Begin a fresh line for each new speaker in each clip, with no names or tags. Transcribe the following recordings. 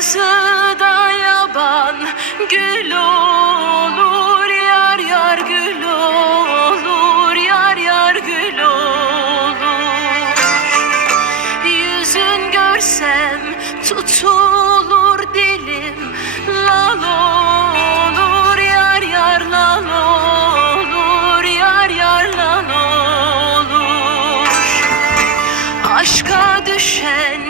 Yarısı da yaban gül olur yar yar gül olur yar yar gül olur. Yüzün görsem tutulur dilim lal olur yar yar lal olur yar yar lal olur. Aşka düşen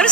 yar